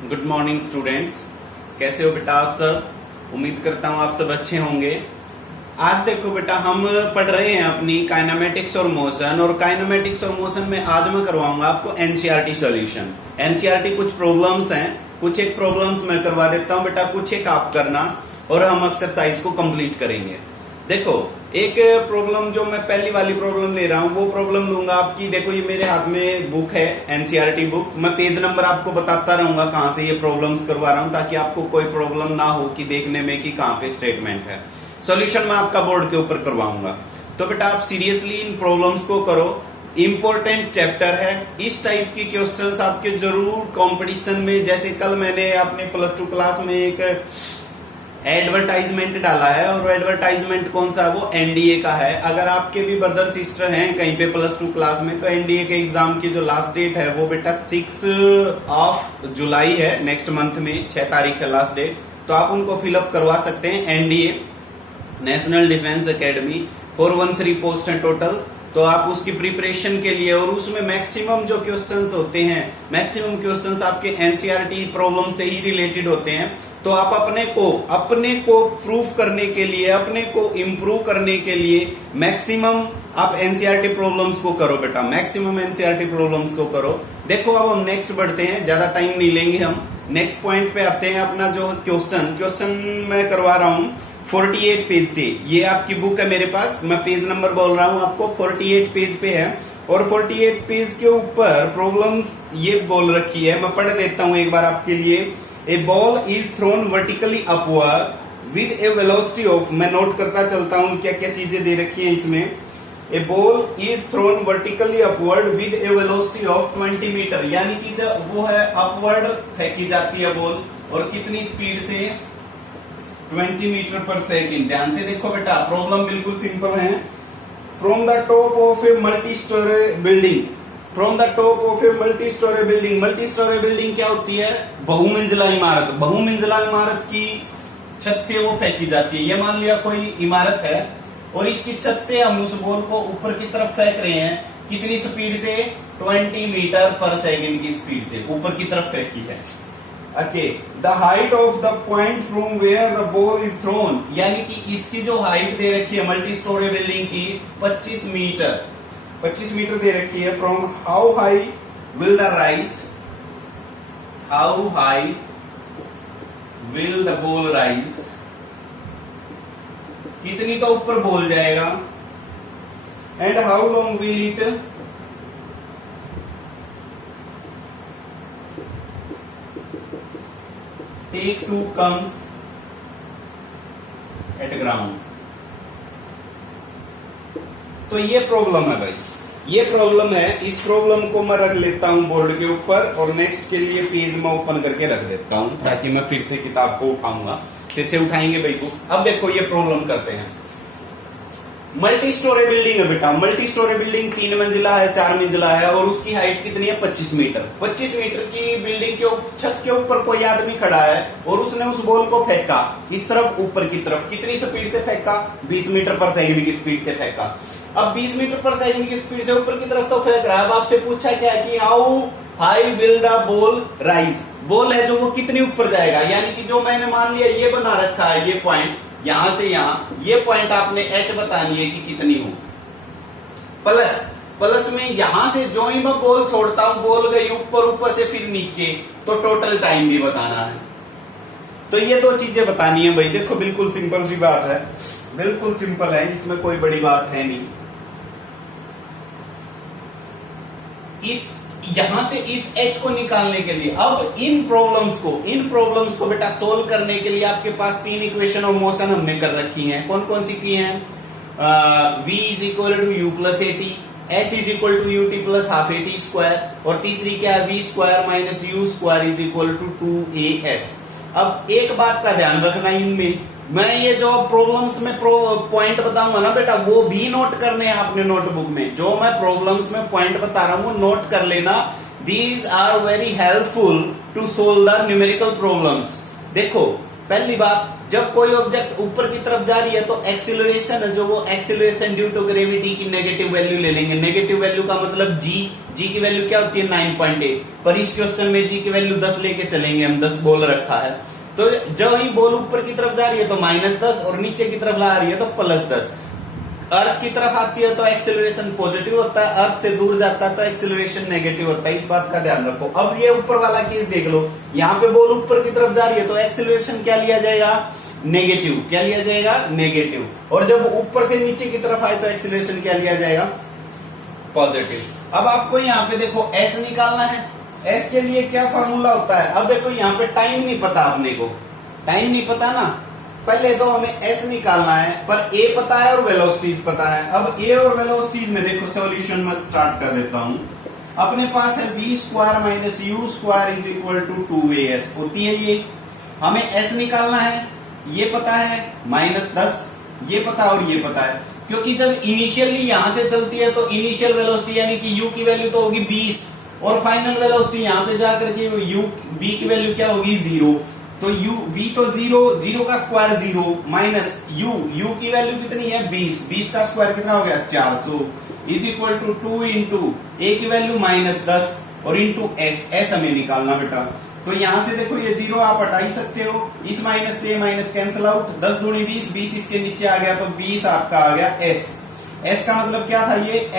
Good morning students. कैसे हो बेटा आप सब? उम्मीद करता हूँ आप सब अच्छे होंगे। आज देखो बेटा, हम पढ़ रहे हैं अपनी काइनेमेटिक्स और मोशन, और काइनेमेटिक्स और मोशन में आज मैं करवाऊंगा आपको एनसीईआरटी सॉल्यूशन। एनसीईआरटी कुछ प्रॉब्लम्स हैं, कुछ एक प्रॉब्लम्स मैं करवा देता हूँ बेटा, कुछ एक आप करना और हम एक्सरसाइज को कंप्लीट करेंगे। देखो, एक प्रॉब्लम जो मैं पहली वाली प्रॉब्लम ले रहा हूँ वो प्रॉब्लम लूंगा आपकी। देखो, ये मेरे हाथ में बुक है, एनसीईआरटी बुक। मैं पेज नंबर आपको बताता रहूंगा कहाँ से ये प्रॉब्लम्स करवा रहा हूँ, ताकि आपको कोई प्रॉब्लम ना हो कि देखने में कि कहाँ पे स्टेटमेंट है। सॉल्यूशन मैं आपका बोर्ड के ऊपर करवाऊंगा। तो बेटा आप सीरियसली इन प्रॉब्लम्स को करो, इंपॉर्टेंट चैप्टर है। इस टाइप की क्वेश्चंस आपके जरूर कंपटीशन में, जैसे कल मैंने अपने प्लस 2 क्लास में एक एडवर्टाइजमेंट डाला है, और एडवर्टाइजमेंट कौन सा है? वो एनडीए का है। अगर आपके भी ब्रदर सिस्टर हैं कहीं पे प्लस 2 क्लास में, तो एनडीए के एग्जाम की जो लास्ट डेट है वो बेटा 6 जुलाई है, नेक्स्ट मंथ में 6 तारीख है लास्ट डेट। तो आप उनको फिलअप करवा सकते हैं। NDA national defence academy 413 post है टोटल। तो आप उसकी प्रिपरेशन के लिए, और उसमें मैक्सिमम जो क्वेश्चंस होते हैं, मैक्सिमम क्वेश्चंस आपके एनसीईआरटी प्रॉब्लम से ही रिलेटेड होते हैं। तो आप अपने को प्रूफ करने के लिए, अपने को इम्प्रूव करने के लिए मैक्सिमम आप एनसीईआरटी प्रॉब्लम्स को करो बेटा, मैक्सिमम एनसीईआरटी प्रॉब्लम्स को करो। देखो, अब हम नेक्स्ट बढ़ते हैं, ज्यादा टाइम नहीं लेंगे, हम नेक्स्ट पॉइंट पे आते हैं। अपना जो क्वेश्चन मैं करवा रहा हूँ 48 पेज से। ये आपकी बुक है मेरे पास, मैं पेज नंबर बोल रहा हूँ आपको, 48 पेज पे है। और 48 पेज के ऊपर प्रॉब्लम ये बोल रखी है, मैं पढ़ देता हूँ एक बार आपके लिए। A ball is thrown vertically upward with a velocity of, मैं नोट करता चलता हूँ क्या क्या चीजें दे रखी है इसमें। A ball is thrown vertically upward with a velocity of 20 metre, यानी कि जब वो है अपवर्ड फेंकी जाती है बॉल, और कितनी स्पीड से? 20 मीटर पर सेकेंड। ध्यान से देखो बेटा, प्रॉब्लम बिल्कुल सिंपल है। From the top of a multi storey building, from the top of a multi storey building. Multi storey building क्या होती है? बहुमंजिला इमारत। बहुमंजिला इमारत की छत से वो फेंकी जाती है। ये मान लिया कोई इमारत है, और इसकी छत से हम उस बॉल को ऊपर की तरफ फेंक रहे हैं। कितनी स्पीड से? 20 मीटर पर सेकेंड की स्पीड से ऊपर की तरफ फेंकी है। Okay, the height of the point from where the ball is thrown, यानी कि इसकी जो हाइट दे रखी है मल्टी स्टोरी बिल्डिंग की 25 मीटर, 25 मीटर दे रखी है। From how high will the rise, how high will the ball rise, कितनी तो ऊपर बॉल जाएगा। And how long will it take to comes at ground. तो ये प्रॉब्लम है भाई, ये प्रॉब्लम है। इस प्रॉब्लम को मैं रख लेता हूं बोर्ड के ऊपर, और नेक्स्ट के लिए पेज में ओपन करके रख देता हूं, ताकि मैं फिर से किताब को उठाऊंगा। फिर से उठाएंगे भाई को। अब देखो, ये प्रॉब्लम करते हैं। मल्टी स्टोरी बिल्डिंग है बेटा, मल्टी स्टोरी बिल्डिंग 3 मंजिला है, 4 मंजिला है, और उसकी हाइट कितनी है? 25 मीटर। 25 मीटर की बिल्डिंग के छत के ऊपर कोई आदमी खड़ा है, और उसने उस बॉल को फेंका इस तरफ, ऊपर की तरफ। कितनी स्पीड से फेंका? 20 मीटर पर सेकंड की स्पीड से फेंका। अब 20 मीटर पर सेकंड की स्पीड से ऊपर की तरफ तो फेंक रहा है। अब आपसे पूछा क्या कि how high will the ball rise, ball है जो वो कितनी ऊपर जाएगा। यानी कि जो मैंने मान लिया ये बना रखा है, ये पॉइंट यहां से यहां, ये पॉइंट आपने एच बतानी है कि कितनी हो। प्लस में यहां से जो ही मैं बॉल छोड़ता हूं, बॉल गई ऊपर, ऊपर से फिर नीचे, तो टोटल टाइम भी बताना है। तो ये 2 चीजें बतानी है भाई। देखो, बिल्कुल सिंपल सी बात है, बिल्कुल सिंपल है, इसमें कोई बड़ी बात है नहीं। इस यहां से इस एच को निकालने के लिए, अब इन प्रॉब्लम्स को बेटा सोल्व करने के लिए आपके पास 3 इक्वेशन ऑफ मोशन हमने कर रखी हैं। कौन कौन सी की हैं? v is equal to U plus A T, S is equal to U T plus half A T square, और तीसरी क्या है? V square minus U square is equal to 2as। अब एक बात का ध्यान रखना, इनमें मैं ये जो प्रॉब्लम्स में पॉइंट बताऊंगा ना बेटा, वो भी नोट करने हैं अपने नोटबुक में। जो मैं प्रॉब्लम्स में पॉइंट बता रहा हूं नोट कर लेना। These are very helpful to solve the numerical problems. देखो, पहली बात, जब कोई ऑब्जेक्ट ऊपर की तरफ जा रही है तो एक्सीलरेशन है जो वो एक्सीलरेशन ड्यू टू ग्रेविटी की नेगेटिव वैल्यू ले लेंगे। नेगेटिव वैल्यू का मतलब जी की वैल्यू क्या होती है 9.8, पर इस क्वेश्चन में जी की वैल्यू 10 लेके चलेंगे हम, 10 बोल रखा है। तो जब ही बॉल ऊपर की तरफ जा रही है तो -10 और नीचे की तरफ ला रही है तो +10। अर्थ की तरफ आती है तो एक्सेलरेशन पॉजिटिव होता है, अर्थ से दूर जाता है तो एक्सेलरेशन नेगेटिव होता है, इस बात का ध्यान रखो। अब ये ऊपर वाला केस देख लो, यहाँ पे बॉल ऊपर की तरफ जा रही है तो एक्सेलरेशन क्या लिया जाएगा नेगेटिव, क्या लिया जाएगा नेगेटिव, और जब ऊपर से नीचे की तरफ आए तो एक्सेलरेशन क्या लिया जाएगा पॉजिटिव। अब आपको यहाँ पे देखो एस निकालना है, एस के लिए क्या फॉर्मूला होता है। अब देखो यहाँ पे टाइम नहीं पता, अपने को टाइम नहीं पता ना, पहले तो हमें एस निकालना है, पर ए पता है और वेलोसिटीज पता है। अब ए और वेलोसिटीज में देखो सॉल्यूशन में स्टार्ट कर देता हूं। अपने पास है v² - u² = 2as होती है ये, हमें एस निकालना है, ये पता है -10, ये पता और ये पता है, क्योंकि जब इनिशियली यहां से चलती है तो इनिशियल वेलोसिटी यानी कि u की वैल्यू तो होगी 20 और फाइनल वेलोसिटी यहां पे जाकर के v की वैल्यू क्या होगी 0। तो v तो 0 का स्क्वायर 0 माइनस u की वैल्यू कितनी है 20 का स्क्वायर कितना हो गया 400 = 2 इंटू a की वैल्यू -10 और इंटू s हमें निकालना बेटा। तो यहां से देखो ये 0 आप हटा ही सकते हो, इस माइनस से माइनस कैंसिल आउट, 10 दूनी 20, 20 इसके नीचे आ गया तो 20 आपका आ गया s का मतलब क्या था ये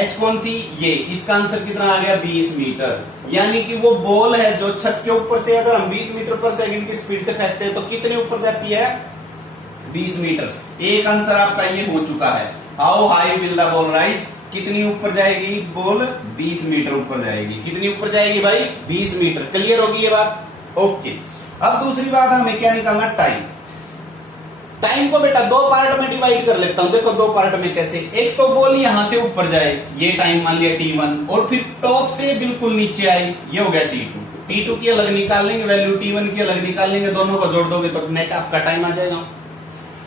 h कौन सी ये, इसका आंसर कितना आ गया 20 मीटर। यानी कि वो बॉल है जो छत के ऊपर से अगर हम 20 मीटर पर सेकंड की स्पीड से फेंकते हैं तो कितने ऊपर जाती है 20 मीटर। एक आंसर आपका ये हो चुका है। How high will the ball rise, कितनी ऊपर जाएगी बॉल 20 मीटर ऊपर जाएगी। कितनी ऊपर जाएगी भाई 20 मीटर। क्लियर होगी ये बात, ओके। अब दूसरी बात हमें क्या निकालना, टाइम। टाइम को बेटा दो पार्ट में डिवाइड कर लेता हूं, देखो दो पार्ट में कैसे। एक तो बॉल यहां से ऊपर जाए, ये टाइम मान लिया t1, और फिर टॉप से बिल्कुल नीचे आए, ये हो गया t2 की अलग निकाल लेंगे वैल्यू, t1 की अलग निकाल लेंगे, दोनों को जोड़ दोगे तो नेट आपका टाइम आ जाएगा।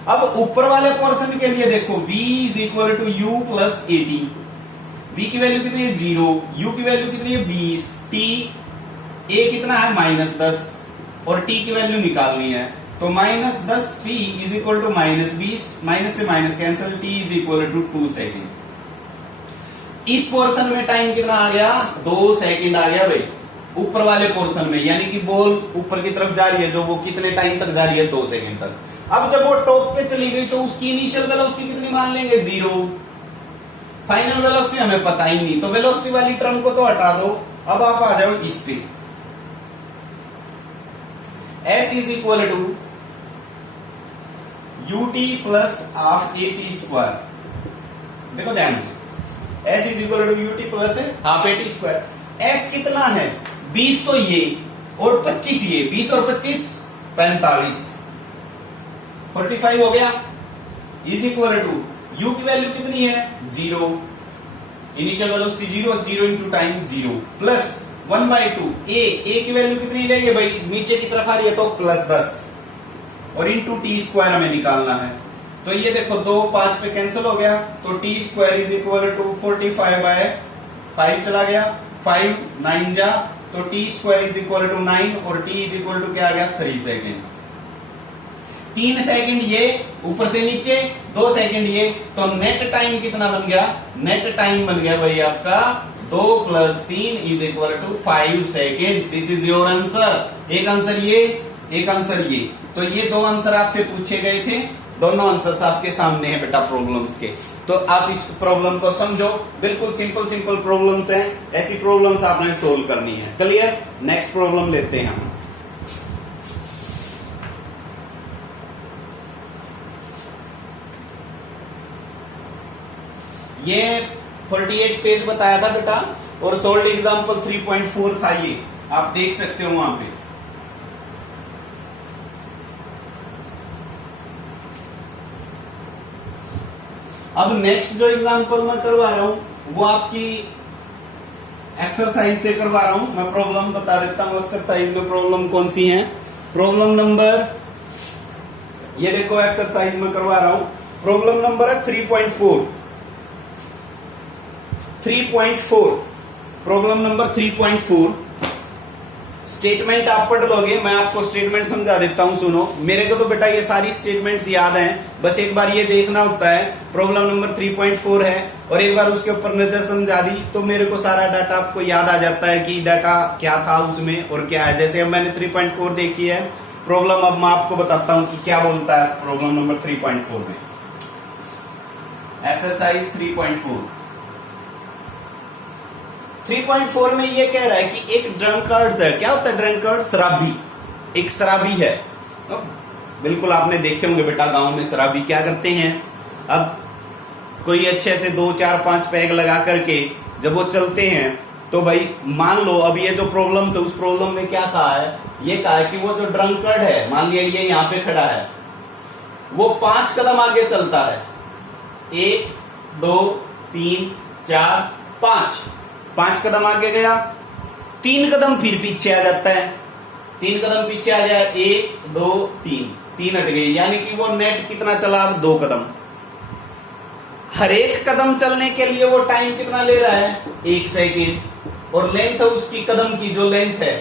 अब ऊपर वाले पोर्शन के लिए देखो v = u + at, v की वैल्यू कितनी है 0, u की वैल्यू कितनी है 20, a कितना है -10 और t की वैल्यू निकालनी है तो -10 t = -20, माइनस से माइनस कैंसिल, t = 2 सेकेंड। इस पोर्शन में टाइम कितना आ गया 2 सेकेंड आ गया भाई, ऊपर वाले पोर्शन में, यानी कि बॉल ऊपर की तरफ जा रही है जो वो कितने टाइम तक जा रही है 2 सेकेंड तक। अब जब वो टॉप पे चली गई तो उसकी इनिशियल वेलोसिटी कितनी मान लेंगे 0, फाइनल वेलोसिटी हमें पता ही नहीं, तो वेलोसिटी वाली टर्म को तो हटा दो। अब आप आ जाओ इस पे, s = ut + ½ at²। देखो ध्यान से, s = ut + ½ at²। s कितना है 20 तो ये और 25 ये, 20 और 25 45, 45 हो गया। = u की वैल्यू कितनी है 0, initial velocity 0, 0 into time 0 plus 1/2 a की वैल्यू कितनी लेंगे भाई, नीचे की तरफ आ रही है तो +10 और इंटू t² हमें निकालना है। तो ये देखो 2 5 पे कैंसिल हो गया तो t² = 45/5 चला गया, 5 9 जा तो t² = 9 और t = क्या आ गया 3 सेकेंड। 3 सेकंड ये ऊपर से नीचे, 2 सेकंड ये, तो नेट टाइम कितना बन गया, नेट टाइम बन गया भाई आपका 2 + 3 = 5 second. This is your answer. एक आंसर ये, एक आंसर ये, तो ये 2 आंसर आपसे पूछे गए थे, दोनों आंसर्स आपके सामने हैं बेटा प्रॉब्लम्स के। तो आप इस प्रॉब्लम को समझो, बिल्कुल सिंपल प्रॉब्लम्स हैं, ऐसी प्रॉब्लम्स आपने सोल्व करनी है। क्लियर, नेक्स्ट प्रॉब्लम लेते हैं हम। ये 48 पेज बताया था बेटा और सोल्ड एग्जाम्पल 3.4 था, ये आप देख सकते हो वहां पे। अब नेक्स्ट जो एग्जाम्पल मैं करवा रहा हूं वो आपकी एक्सरसाइज से करवा रहा हूं। मैं प्रॉब्लम बता देता हूं, एक्सरसाइज में प्रॉब्लम कौन सी है। प्रॉब्लम नंबर, ये देखो एक्सरसाइज में करवा रहा हूं, प्रॉब्लम नंबर है 3.4। Problem number 3.4। स्टेटमेंट आप पढ़ लोगे, मैं आपको स्टेटमेंट समझा देता हूं, सुनो। मेरे को तो बेटा ये सारी स्टेटमेंट्स याद हैं, बस एक बार ये देखना होता है। प्रॉब्लम नंबर 3.4 है और एक बार उसके ऊपर नजर समझा दी तो मेरे को सारा डाटा आपको याद आ जाता है कि डाटा क्या था उसमें और क्या है। जैसे अब मैंने 3.4 देखी है प्रॉब्लम, अब मैं आपको बताता हूं कि क्या बोलता है प्रॉब्लम नंबर 3.4 में। एक्सरसाइज 3.4 में ये कह रहा है कि एक ड्रंकर्ड है। क्या होता है ड्रंकर्ड? शराबी। एक शराबी है, बिल्कुल आपने देखे होंगे बेटा गांव में शराबी क्या करते हैं। अब कोई अच्छे से 2 4 5 पैग लगा करके जब वो चलते हैं तो भाई मान लो अब ये जो प्रॉब्लम है उस प्रॉब्लम में क्या कहा है, ये कहा है कि वो जो ड्रंकर्ड है, मान लिया ये यहां पे खड़ा है, वो 5 कदम आगे चलता है। 1 2 3 4 5 कदम आगे गया, 3 कदम फिर पीछे आ जाता है। 3 कदम पीछे आ गया, 1 2 3 हट गए, यानी कि वो नेट कितना चला? 2 कदम। हर एक कदम चलने के लिए वो टाइम कितना ले रहा है? 1 सेकेंड। और लेंथ उसकी कदम की जो लेंथ है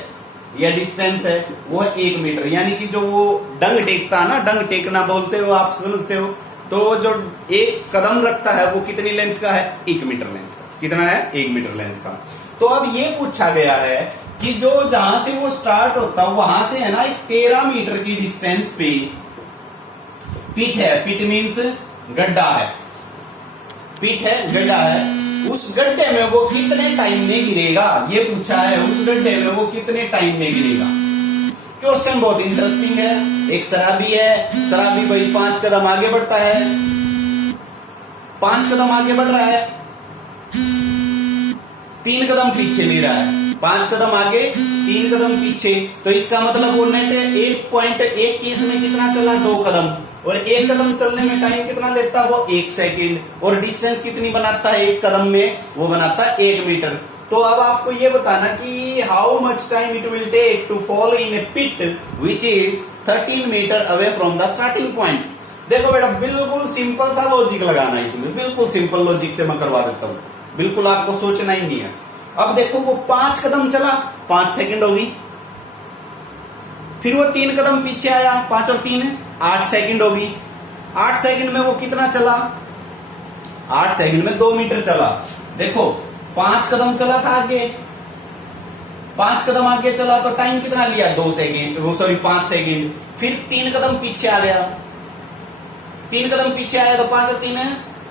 या डिस्टेंस है वो है 1 मीटर। यानी कि जो वो डंग टेकता है ना, डंग टेकना बोलते हो आप, समझते हो, तो जो एक कदम रखता है वो कितनी लेंथ का है? 1 मीटर लेंथ का। कितना है? 1 मीटर लेंथ का। तो अब ये पूछा गया है कि जो जहां से वो स्टार्ट होता है वहां से है ना एक 13 मीटर की डिस्टेंस पे पिट है। पिट मीन्स गड्ढा है, पिट है, गड्ढा है। उस गड्ढे में वो कितने टाइम में गिरेगा, ये पूछा है। उस गड्ढे में वो कितने टाइम में गिरेगा। क्वेश्चन बहुत इंटरेस्टिंग है। एक शराबी है, शराबी भाई 5 कदम आगे बढ़ता है, 5 कदम आगे बढ़ रहा है, 3 कदम पीछे ले रहा है। 5 कदम आगे, 3 कदम पीछे, तो इसका मतलब वो नेट 1.1 केस में कितना चला? 2 कदम। और 1 कदम चलने में टाइम कितना लेता है? वो 1 सेकेंड। और डिस्टेंस कितनी बनाता है 1 कदम में? वो बनाता है 1 मीटर। तो अब आपको ये बताना कि how much time it will take to fall in a pit which is 13 metre away from the starting point. देखो बेटा बिल्कुल सिंपल सा लॉजिक लगाना है इसमें, बिल्कुल सिंपल लॉजिक से मैं करवा देता हूं, बिल्कुल आपको सोचना ही नहीं है। अब देखो वो 5 कदम चला, 5 सेकंड होगी। फिर वो 3 कदम पीछे आया, 5 और 3 8 सेकंड होगी। 8 सेकंड में वो कितना चला? 8 सेकंड में 2 मीटर चला। देखो 5 कदम चला था आगे, 5 कदम आगे चला तो टाइम कितना लिया? 2 सेकंड, वो सॉरी 5 सेकंड। फिर 3 कदम पीछे आ गया, 3 कदम पीछे आया तो 5 और 3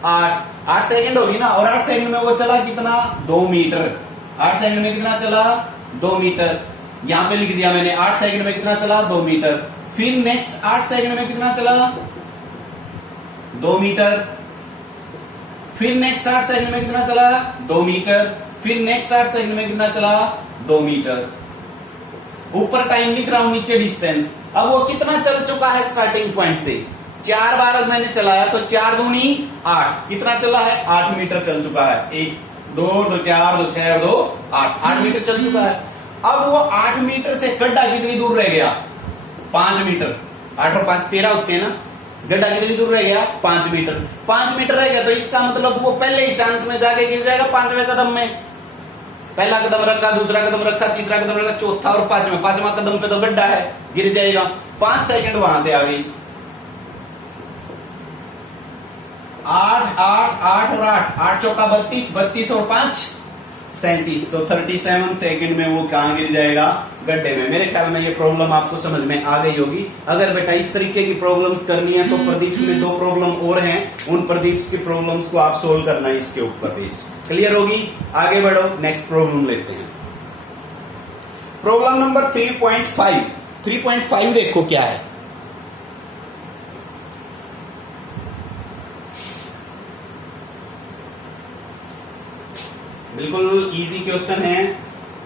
8 सेकंड होगी ना। और 8 सेकंड में वो चला कितना? 2 मीटर। 8 सेकंड में कितना चला? 2 मीटर। यहां पे लिख दिया मैंने 8 सेकंड में कितना चला? 2 मीटर। फिर नेक्स्ट 8 सेकंड में कितना चला? 2 मीटर। फिर नेक्स्ट 8 सेकंड में कितना चला? 2 मीटर। फिर नेक्स्ट 8 सेकंड में कितना चला? 2 मीटर। ऊपर टाइम लिख रहा हूं, नीचे डिस्टेंस। अब वो कितना चल चुका है स्टार्टिंग पॉइंट से? 4 बार मैंने चलाया तो 4 दूनी 8, कितना चला है? 8 मीटर चल चुका है। 1 2 2 4 2 6 2 8 मीटर चल चुका है। अब वो 8 मीटर से गड्ढा कितनी दूर रह गया? 5 मीटर। 8 और 5 13 होते हैं ना। गड्ढा कितनी दूर रह गया? 5 मीटर। 5 मीटर रह गया तो इसका मतलब वो पहले ही चांस में जाके गिर जाएगा 5वें कदम में। पहला कदम रखा, दूसरा कदम रखा, तीसरा कदम रखा, चौथा और 5वां कदम पे तो गड्ढा है, गिर जाएगा। 5 सेकंड वहां से आ गई। 8 8 8 और 8 चौका 32, 32 और 5 37, तो 37 सेकंड में वो कहां गिर जाएगा? गड्ढे में। मेरे ख्याल में ये प्रॉब्लम आपको समझ में आ गई होगी। अगर बेटा इस तरीके की प्रॉब्लम्स करनी है तो प्रदीप में 2 प्रॉब्लम और हैं, उन प्रदीप की प्रॉब्लम्स को आप सोल्व करना है इसके ऊपर बेस्ड। क्लियर होगी? आगे बढ़ो, नेक्स्ट प्रॉब्लम लेते हैं। Problem number 3.5। 3.5 देखो क्या है। बिल्कुल इजी क्वेश्चन है,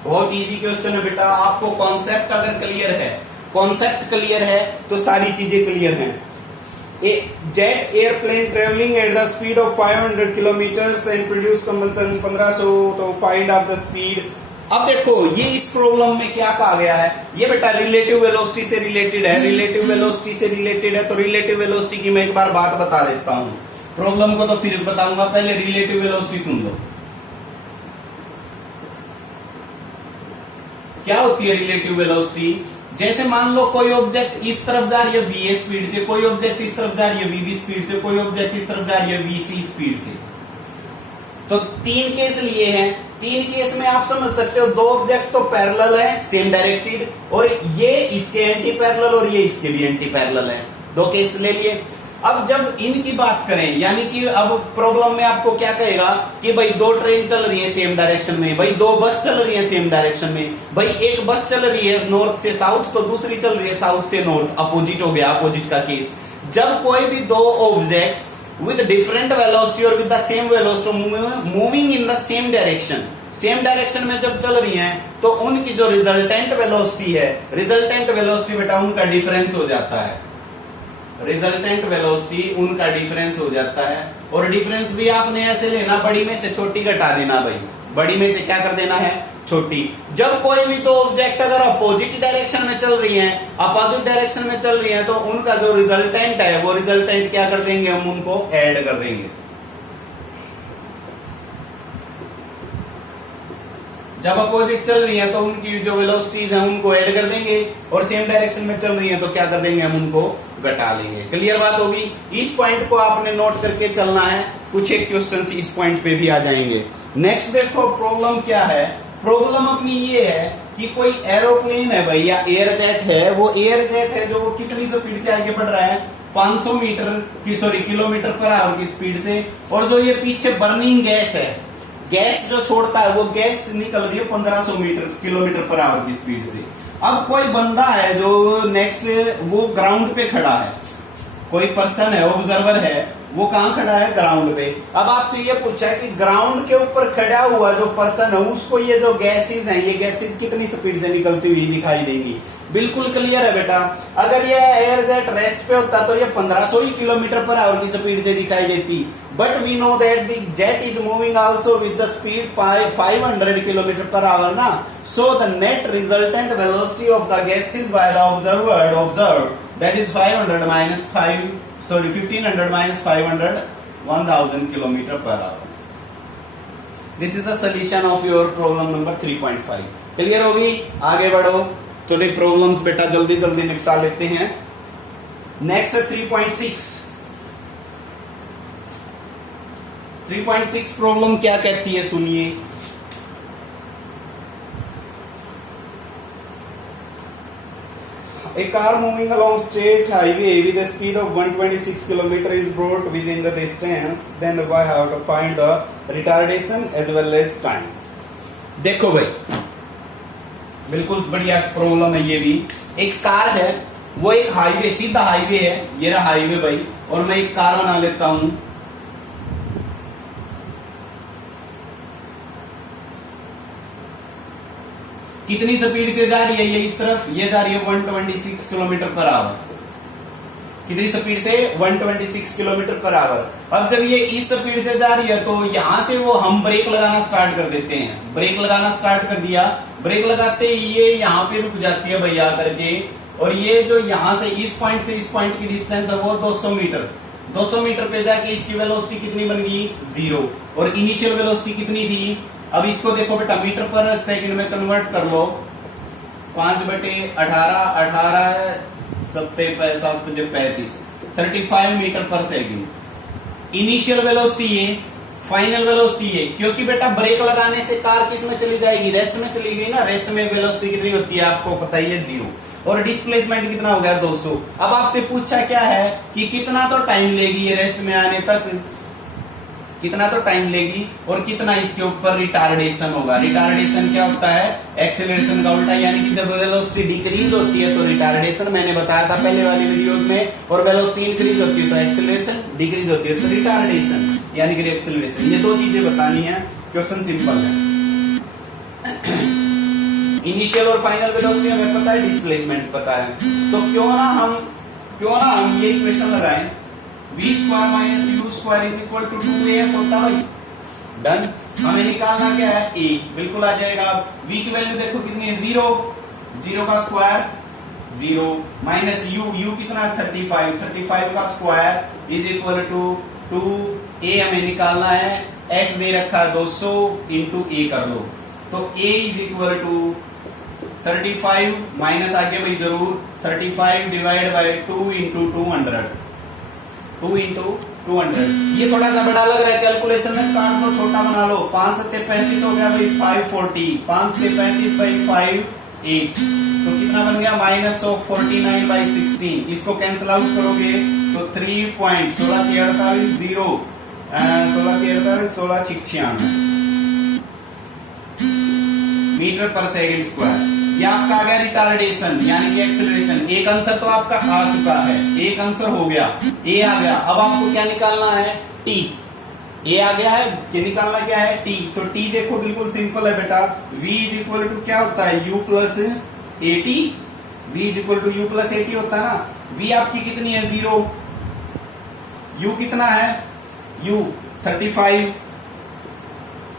बहुत इजी क्वेश्चन है बेटा। आपको कॉन्सेप्ट अगर क्लियर है, कॉन्सेप्ट क्लियर है तो सारी चीजें क्लियर हैं। A jet airplane traveling at the speed of 500 kilometers and produce combustion 1500, तो फाइंड आउट द स्पीड। अब देखो ये इस प्रॉब्लम में क्या कहा गया है, ये बेटा रिलेटिव वेलोसिटी से रिलेटेड है। रिलेटिव वेलोसिटी से रिलेटेड है तो रिलेटिव वेलोसिटी की मैं एक बार बात बता देता हूं। प्रॉब्लम को तो फिर बताऊंगा, पहले रिलेटिव वेलोसिटी सुन लो। क्या होती है रिलेटिव वेलोसिटी? जैसे मान लो कोई ऑब्जेक्ट इस तरफ जा रही है va स्पीड से, कोई ऑब्जेक्ट इस तरफ जा रही है vb स्पीड से, कोई ऑब्जेक्ट इस तरफ जा रही है vc स्पीड से। तो तीन केस लिए हैं, तीन केस में आप समझ सकते हो दो ऑब्जेक्ट तो पैरेलल है सेम डायरेक्टेड, और ये इसके एंटी पैरेलल और ये इसके भी एंटी पैरेलल है, दो केस ले लिए। अब जब इनकी बात करें, यानी कि अब प्रॉब्लम में आपको क्या कहेगा कि भाई दो ट्रेन चल रही है सेम डायरेक्शन में, भाई दो बस चल रही है सेम डायरेक्शन में, भाई एक बस चल रही है नॉर्थ से साउथ तो दूसरी चल रही है साउथ से नॉर्थ, अपोजिट हो गया, अपोजिट का केस। जब कोई भी दो objects with different velocity or with the same velocity moving in the same direction, same direction में जब चल रही हैं तो उनकी जो रिजल्टेंट वेलोसिटी है, रिजल्टेंट वेलोसिटी बेटा उनका डिफरेंस हो जाता है, रिजल्टेंट वेलोसिटी उनका डिफरेंस हो जाता है। और डिफरेंस भी आपने ऐसे लेना, बड़ी में से छोटी घटा देना भाई, बड़ी में से क्या कर देना है, छोटी। जब कोई भी दो ऑब्जेक्ट अगर अपोजिट डायरेक्शन में चल रही हैं, अपोजिट डायरेक्शन में चल रही हैं, तो उनका जो रिजल्टेंट है वो रिजल्टेंट क्या कर देंगे, हम उनको ऐड कर देंगे। जब अपोजिट चल रही हैं तो उनकी जो वेलोसिटीज हैं उनको ऐड कर देंगे, और सेम डायरेक्शन में चल रही हैं तो क्या कर देंगे, हम उनको घटा लेंगे। क्लियर बात होगी? इस पॉइंट को आपने नोट करके चलना है, कुछ एक क्वेश्चन इस पॉइंट पे भी आ जाएंगे। नेक्स्ट देखो प्रॉब्लम क्या है, प्रॉब्लम अपनी ये है कि कोई एरोप्लेन है भाई या एयर जेट है, वो एयर जेट है जो कितनी स्पीड से आगे बढ़ रहा है, 500 मीटर की किलोमीटर पर आवर की स्पीड से, और जो ये पीछे बर्निंग गैस है, गैस जो छोड़ता है वो गैस निकल रही है 1500 किलोमीटर पर आवर की स्पीड से। अब कोई बंदा है जो नेक्स्ट वो ग्राउंड पे खड़ा है, कोई पर्सन है, ऑब्जर्वर है, वो कहां खड़ा है, ग्राउंड पे। अब आपसे ये पूछा है कि ग्राउंड के ऊपर खड़ा हुआ जो पर्सन है उसको ये जो गैसेज हैं, ये गैसेज कितनी स्पीड से निकलती हुई दिखाई देंगी। बिल्कुल क्लियर है बेटा, अगर ये एयर जेट रेस्ट पे होता तो ये 1500 ही किलोमीटर पर आवर की स्पीड से दिखाई देती, but we know that the jet is moving also with the speed 500 kilometre per hour ना, so the net resultant velocity of the gases by the observed that is 1500 minus 500 1000 kilometer per hour. This is the solution of your problem number 3.5. Clear होगी? आगे बढ़ो। तो ये problems बेटा जल्दी जल्दी निपटा लेते हैं। नेक्स्ट 3.6। 3.6 प्रॉब्लम क्या कहती है सुनिए। A car moving along state highway with a speed of 126 km is brought within the distance, then we have to find the retardation as well as time. देखो भाई, बिल्कुल बढ़िया प्रॉब्लम है ये भी। एक कार है, वो एक हाईवे, सीधा हाईवे है, ये रहा हाईवे भाई, और मैं एक कार बना लेता हूं। कितनी स्पीड से जा रही है ये इस तरफ, ये जा रही है 126 किलोमीटर पर आवर। कितनी स्पीड से, 126 किलोमीटर पर आवर। अब जब ये इस स्पीड से जा रही है तो यहां से वो हम ब्रेक लगाना स्टार्ट कर देते हैं। ब्रेक लगाना स्टार्ट कर दिया, ब्रेक लगाते ही ये यहाँ पे रुक जाती है भैया करके, और ये जो यहाँ से इस पॉइंट से इस पॉइंट की डिस्टेंस है वो 200 मीटर। 200 मीटर पे जाके इसकी वेलोसिटी कितनी बन गई, 0, और इनिशियल वेलोसिटी कितनी थी। अब इसको देखो बेटा, मीटर पर सेकंड में कन्वर्ट कर लो, 5/18, 18 7 35, 35 मीटर पर सेकंड। इनिशियल वेलोसिटी ये, फाइनल वेलोसिटी ये, क्योंकि बेटा ब्रेक लगाने से कार किस में चली जाएगी, रेस्ट में चली गई ना। रेस्ट में वेलोसिटी कितनी होती है आपको पता ही है, 0, और डिस्प्लेसमेंट कितना हो गया, 200। अब आपसे पूछा क्या है कि कितना तो टाइम लेगी ये रेस्ट में आने तक, कितना तो टाइम लेगी, और कितना इसके ऊपर रिटार्डेशन होगा। रिटार्डेशन क्या होता है, एक्सेलरेशन का उल्टा, यानी कि जब वेलोसिटी डिक्रीज होती है तो रिटार्डेशन मैंने बताया था पहले वाली वीडियोस में, और वेलोसिटी इंक्रीज होती है तो एक्सेलरेशन डिक्रीज होती है तो रिटार्डेशन यानी कि एक्सेलरेशन। ये दो चीजें बतानी है, क्वेश्चन सिंपल है। इनिशियल और फाइनल वेलोसिटी हमें पता है, डिस्प्लेसमेंट पता है, तो क्यों ना हम ये इक्वेशन लगाएं, v square minus u square is equal to 2as होता है। डन। हमें निकालना क्या है, a, बिल्कुल आ जाएगा। v की वैल्यू देखो कितनी है, 0, 0 का स्क्वायर 0, माइनस u कितना है, 35, 35 का square is equal to 2a हमें निकालना है, s दे रखा है 200 इंटू a कर लो, तो a is equal to 35 minus आगे भाई जरूर 35 डिवाइड बाय 2 इंटू 200 2 इंटू 200। ये थोड़ा सा बड़ा लग रहा है कैलकुलेशन में, काट दो छोटा बना लो। 5 सत्ते 35 हो गया भाई 540, 5 से 35 बाई 5 8, तो कितना बन गया -49/16। इसको कैंसिल आउट करोगे तो 3 पॉइंट 16 0 16 96 मीटर पर सेकंड स्क्वायर। ये आपका आ गया रिटार्डेशन यानी कि एक्सेलरेशन। एक आंसर तो आपका आ चुका है, एक आंसर हो गया, ए आ गया। अब आपको क्या निकालना है, टी। ए आ गया है, ये निकालना क्या है, टी। तो टी देखो बिल्कुल सिंपल है बेटा, v इज इक्वल टू क्या होता है, u plus A T. v is equal to u plus A T होता है ना। v आपकी कितनी है 0, u कितना है, u 35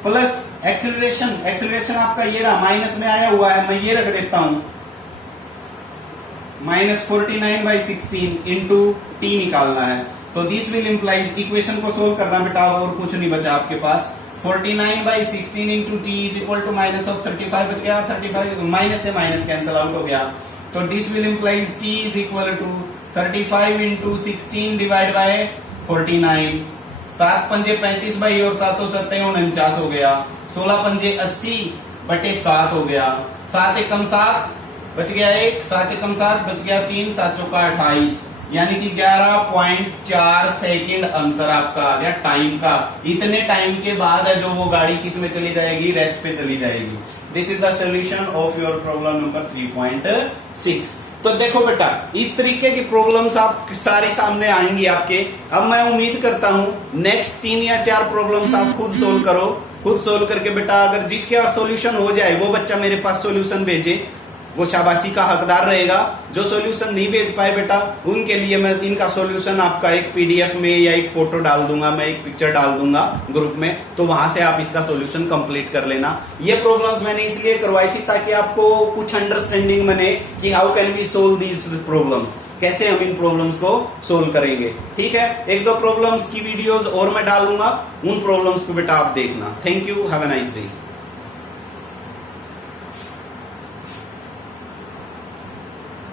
प्लस एक्सेलरेशन। एक्सेलरेशन आपका ये रहा, माइनस में आया हुआ है, मैं ये रख देता हूं -49/16 इंटू टी निकालना है। तो दिस विल इम्प्लाइज, इक्वेशन को सोल्व करना बेटा, और कुछ नहीं बचा आपके पास। 49/16 into T is equal to -35 बच गया, 35 माइनस से माइनस कैंसिल आउट हो गया। तो this will implies T is equal to 35 into 16 divide by 49। 7 पंजे 35 बाई और 7 सत्ते 49 हो गया। 16 पंजे 80 बटे 7 हो गया। 7 एकम 7 बच गया 1, 7 एकम 7 बच गया 3, 7 चौका 28, यानी कि 11.4 सेकंड आंसर आपका आ गया टाइम का। इतने टाइम के बाद है जो वो गाड़ी किस में चली जाएगी, रेस्ट पे चली जाएगी। This is the solution of your problem number 3.6। तो देखो बेटा, इस तरीके की प्रॉब्लम्स आप सारे सामने आएंगी आपके। अब मैं उम्मीद करता हूं नेक्स्ट 3 या 4 प्रॉब्लम्स आप खुद सोल्व करो। खुद सोल्व करके बेटा अगर जिसके सॉल्यूशन हो जाए वो बच्चा मेरे पास सॉल्यूशन भेजे, वो शाबाशी का हकदार रहेगा। जो सॉल्यूशन नहीं भेज पाए बेटा, उनके लिए मैं इनका सॉल्यूशन आपका एक पीडीएफ में या एक फोटो डाल दूंगा, मैं एक पिक्चर डाल दूंगा ग्रुप में, तो वहां से आप इसका सॉल्यूशन कंप्लीट कर लेना। ये प्रॉब्लम्स मैंने इसलिए करवाई थी ताकि आपको कुछ अंडरस्टैंडिंग बने कि how can we solve these problems, कैसे हम इन प्रॉब्लम्स को सोल्व करेंगे। ठीक है, 1-2 प्रॉब्लम्स की वीडियोस और मैं डालूंगा, उन प्रॉब्लम्स को बेटा आप देखना। Thank you, have a nice day.